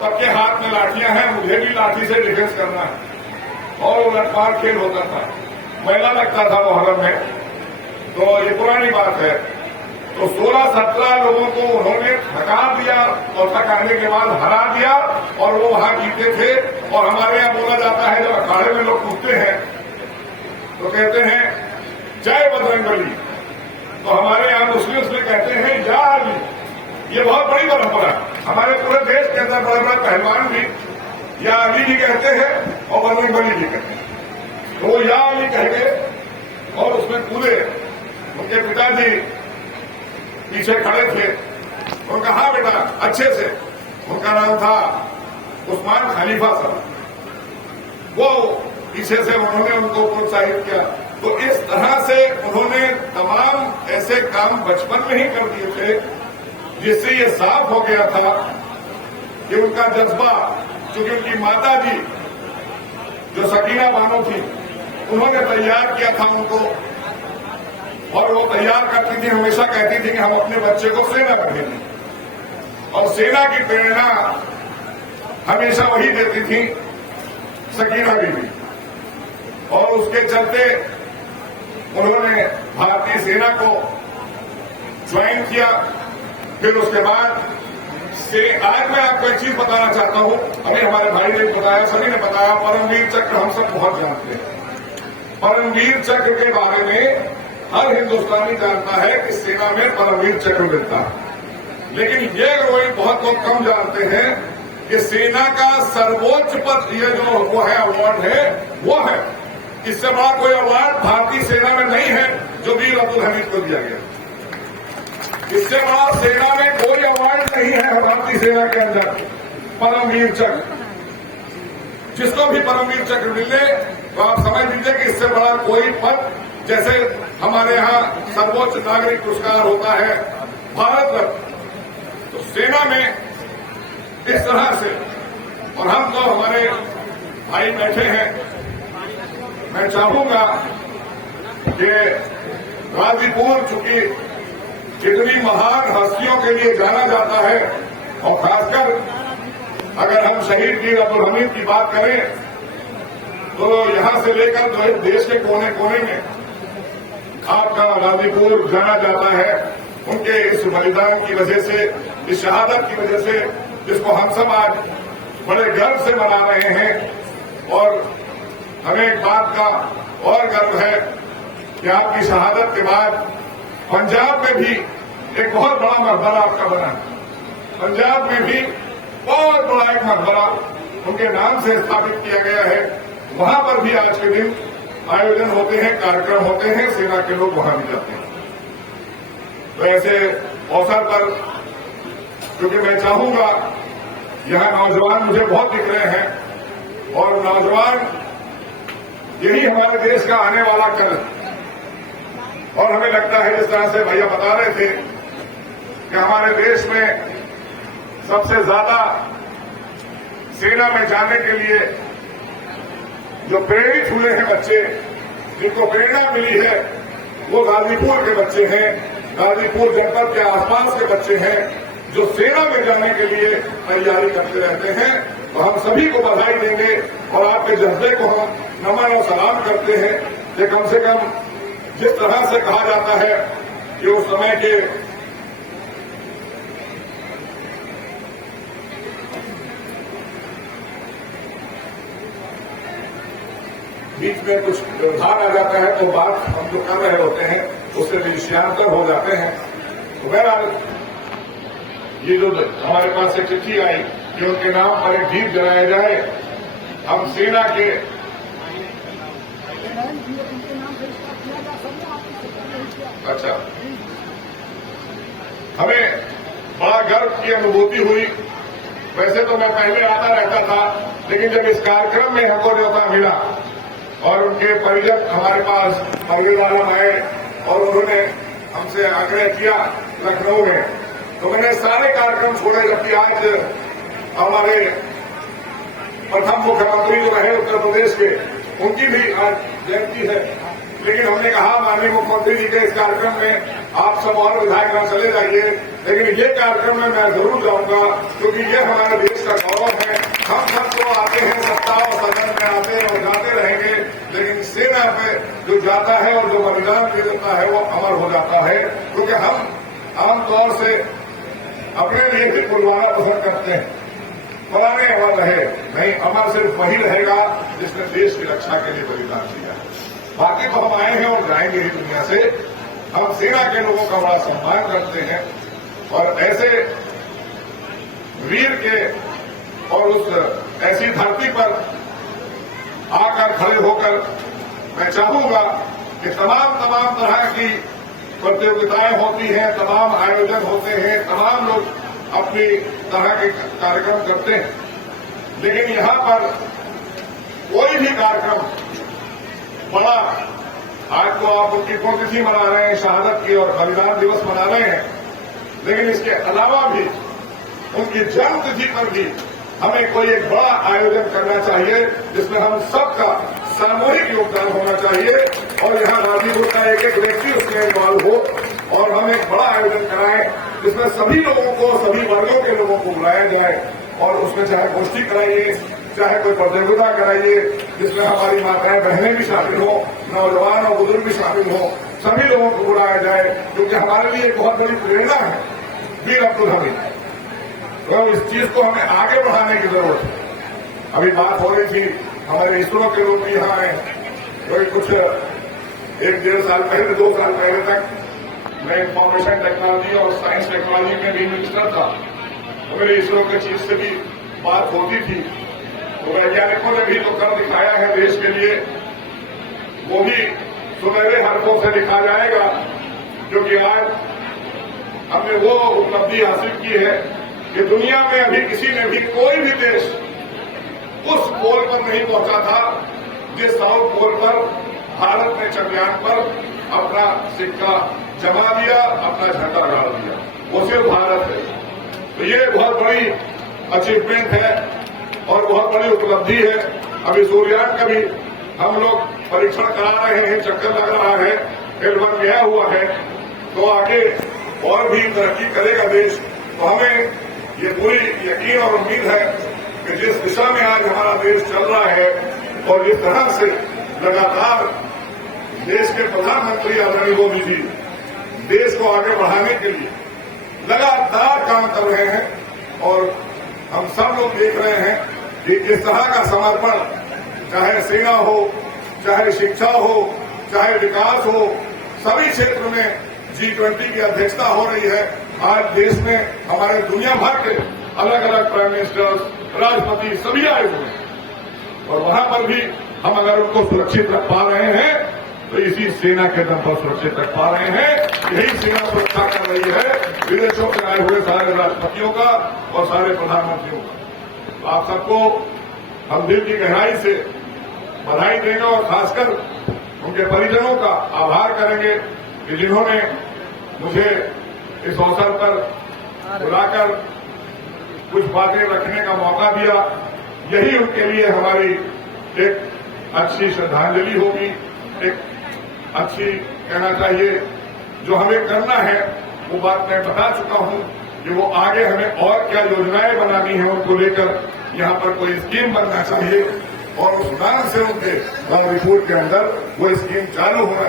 सबके हाथ में लाठियां हैं, मुझे भी लाठी से डिफेंस करना है और वो लटमार खेल होता था, मेला लगता था मुहर्रम में। तो ये पुरानी बात है। तो 16-17 लोगों को उन्होंने थका दिया और थकाने के बाद हरा दिया और वो वहां जीते थे। और हमारे यहाँ बोला जाता है जब अखाड़े में लोग कूदते हैं तो कहते हैं जय बजरंगबली। तो हमारे यहाँ मुस्लिम्स में कहते हैं या अली। ये बहुत बड़ी परंपरा है हमारे पूरे देश के अंदर। बड़े बड़े पहलवान भी या अली जी कहते हैं और बजरंगबली जी कहते हैं। तो या अली कह के और उसमें पूरे उनके पिताजी पीछे खड़े थे। उनका हाँ बेटा अच्छे से, उनका नाम था उस्मान खलीफा साहब। वो पीछे से उन्होंने उनको प्रोत्साहित किया। तो इस तरह से उन्होंने तमाम ऐसे काम बचपन में ही कर दिए थे जिससे ये साफ हो गया था कि उनका जज्बा, क्योंकि उनकी माता जी जो सकीना बानो थी उन्होंने तैयार किया था उनको, और वो तैयार करती थी, हमेशा कहती थी कि हम अपने बच्चे को सेना में भेजें। और सेना की प्रेरणा हमेशा वही देती थी सकीना बीवी। और उसके चलते उन्होंने भारतीय सेना को ज्वाइन किया। फिर उसके बाद से आज मैं आपको एक चीज बताना चाहता हूं, अभी हमारे भाई ने बताया, सभी ने बताया, परमवीर चक्र हम सब बहुत जानते हैं। परमवीर चक्र के बारे में हर हिंदुस्तानी जानता है कि सेना में परमवीर चक्र मिलता है। लेकिन ये बहुत लोग कम जानते हैं कि सेना का सर्वोच्च पद, ये जो वो है अवार्ड है, वो है। इससे बड़ा कोई अवार्ड भारतीय सेना में नहीं है जो वीर अब्दुल हमीद को दिया गया। इससे बड़ा सेना में कोई अवार्ड नहीं है भारतीय सेना के अंदर परमवीर चक्र। जिसको भी परमवीर चक्र मिले तो आप समझ लीजिए कि इससे बड़ा कोई पद, जैसे हमारे यहाँ सर्वोच्च नागरिक पुरस्कार होता है भारत रत्न, तो सेना में इस तरह से। और हम तो हमारे भाई बैठे हैं, मैं चाहूंगा कि गाजीपुर चूंकि जितनी महान हस्तियों के लिए जाना जाता है, और खासकर अगर हम शहीद वीर अब्दुल हमीद की बात करें तो यहां से लेकर जो देश के कोने कोने में आपका गाजीपुर जाना जाता है उनके इस बलिदान की वजह से, इस शहादत की वजह से, जिसको हम सब आज बड़े गर्व से मना रहे हैं। और हमें एक बात का और गर्व है कि आपकी शहादत के बाद पंजाब में भी एक बहुत बड़ा मकबरा आपका बना। पंजाब में भी बहुत बड़ा एक मकबरा उनके नाम से स्थापित किया गया है। वहां पर भी आज के दिन आयोजन होते हैं, कार्यक्रम होते हैं, सेना के लोग वहां भी जाते हैं। तो ऐसे अवसर पर, क्योंकि मैं चाहूंगा, यहां नौजवान मुझे बहुत दिख रहे हैं और नौजवान यही हमारे देश का आने वाला कल। और हमें लगता है, जिस तरह से भैया बता रहे थे कि हमारे देश में सबसे ज्यादा सेना में जाने के लिए जो प्रेरित हुए हैं बच्चे, जिनको प्रेरणा मिली है, वो गाजीपुर के बच्चे हैं, गाजीपुर जनपद के आसपास के बच्चे हैं जो सेना में जाने के लिए तैयारी करते रहते हैं। तो हम सभी को बधाई देंगे और आपके जज्बे को हम नमन और सलाम करते हैं कि कम से कम जिस तरह से कहा जाता है कि उस समय के बीच में कुछ व्यवधान आ जाता है तो बात हम जो कर रहे होते हैं उससे विषयांतर हो जाते हैं। तो बहरहाल ये जो हमारे पास एक चिट्ठी आई कि उनके नाम पर एक दीप जलाया जाए, हम सेना के अच्छा, हमें बड़ा गर्व की अनुभूति हुई। वैसे तो मैं पहले आता रहता था, लेकिन जब इस कार्यक्रम में हमको न्योता मिला और उनके परिजन हमारे पास परिवार आए और उन्होंने हमसे आग्रह किया लखनऊ में, तो मैंने सारे कार्यक्रम छोड़े। जबकि आज हमारे प्रथम मुख्यमंत्री जो रहे उत्तर प्रदेश के, उनकी भी आज जयंती है, लेकिन हमने कहा माननीय मुख्यमंत्री जी के इस कार्यक्रम में आप सब और विधायक चले जाइए, लेकिन ये कार्यक्रम में मैं जरूर जाऊंगा क्योंकि ये हमारे देश का गौरव है। बहुत से अपने लिए भी कुर्बाना पसंद करते हैं, पुराने अमर रहे नहीं, अमर सिर्फ वही रहेगा जिसने देश की रक्षा के लिए बलिदान दिया। बाकी तो हम आए हैं और जाएंगे ही दुनिया से। हम सेना के लोगों का बड़ा सम्मान करते हैं और ऐसे वीर के और उस ऐसी धरती पर आकर खड़े होकर मैं चाहूंगा कि तमाम तरह की प्रतियोगिताएं होती हैं, तमाम आयोजन होते हैं, तमाम लोग अपनी तरह के कार्यक्रम करते हैं, लेकिन यहां पर कोई भी कार्यक्रम बड़ा, आज तो आप उनकी पुण्यतिथि मना रहे हैं, शहादत की और बलिदान दिवस मना रहे हैं, लेकिन इसके अलावा भी उनकी जन्म तिथि पर भी हमें कोई एक बड़ा आयोजन करना चाहिए जिसमें हम सबका सामूहिक योगदान होना चाहिए और यहाँ गाजीपुर का एक एक व्यक्ति उसमें इन्वॉल्व हो और हम एक बड़ा आयोजन कराएं जिसमें सभी लोगों को, सभी वर्गों के लोगों को बुलाया जाए और उसमें चाहे गोष्ठी कराइए, चाहे कोई प्रतियोगिता कराइए जिसमें हमारी माताएं बहनें भी शामिल हो, नौजवान और बुजुर्ग भी शामिल हो, सभी लोगों को बुलाया जाए, क्योंकि हमारे लिए एक बहुत बड़ी प्रेरणा है वीर अब्दुल हमीद। तो इस चीज को हमें आगे बढ़ाने की जरूरत है। अभी बात हो रही थी, हमारे इसरो के लोग भी यहाँ आए, वही कुछ 1-1.5 साल पहले, 2 साल पहले तक मैं इंफॉर्मेशन टेक्नोलॉजी और साइंस टेक्नोलॉजी में भी मिनिस्टर था, तो मेरे इसरो के चीफ से भी बात होती थी। तो वैज्ञानिकों ने भी तो कर दिखाया है देश के लिए, वो भी सुनहरे हरफों से लिखा जाएगा, क्योंकि आज हमने वो उपलब्धि हासिल की है कि दुनिया में अभी किसी ने भी, कोई भी देश उस पोल पर नहीं पहुंचा था जिस साउथ पोल पर भारत ने चंद्रयान पर अपना सिक्का जमा दिया, अपना झंडा गाड़ दिया, वो सिर्फ भारत है। तो ये बहुत बड़ी अचीवमेंट है और बहुत बड़ी उपलब्धि है। अभी सूर्ययान का भी हम लोग परीक्षण करा रहे हैं, चक्कर लग रहा है, L1 गया हुआ है, तो आगे और भी तरक्की करेगा देश। तो हमें ये पूरी यकीन और उम्मीद है कि जिस दिशा में आज हमारा देश चल रहा है और जिस तरह से लगातार देश के प्रधानमंत्री आदरणीय मोदी जी देश को आगे बढ़ाने के लिए लगातार काम कर रहे हैं और हम सब लोग देख रहे हैं कि किस तरह का समर्पण, चाहे सेना हो, चाहे शिक्षा हो, चाहे विकास हो, सभी क्षेत्र में G20 की अध्यक्षता हो रही है। आज देश में हमारे दुनिया भर के अलग अलग प्राइम मिनिस्टर्स, राष्ट्रपति सभी आए हुए हैं और वहां पर भी हम अगर उनको सुरक्षित रख पा रहे हैं तो इसी सेना के दम पर सुरक्षित रख पा रहे हैं। यही सेना सुरक्षा कर रही है विदेशों से आए हुए सारे राष्ट्रपतियों का और सारे प्रधानमंत्रियों का। तो आप सबको हम दिल की गहराई से बधाई देंगे और खासकर उनके परिजनों का आभार करेंगे कि जिन्होंने मुझे इस अवसर पर बुलाकर कुछ बातें रखने का मौका दिया। यही उनके लिए हमारी एक अच्छी श्रद्धांजलि होगी, एक अच्छी कहना चाहिए जो हमें करना है। वो बात मैं बता चुका हूं कि वो आगे हमें और क्या योजनाएं बनानी है उनको लेकर, यहां पर कोई स्कीम बनना चाहिए और उस नाम से उनके गांव रिपोर्ट के अंदर वो स्कीम चालू होना चाहिए।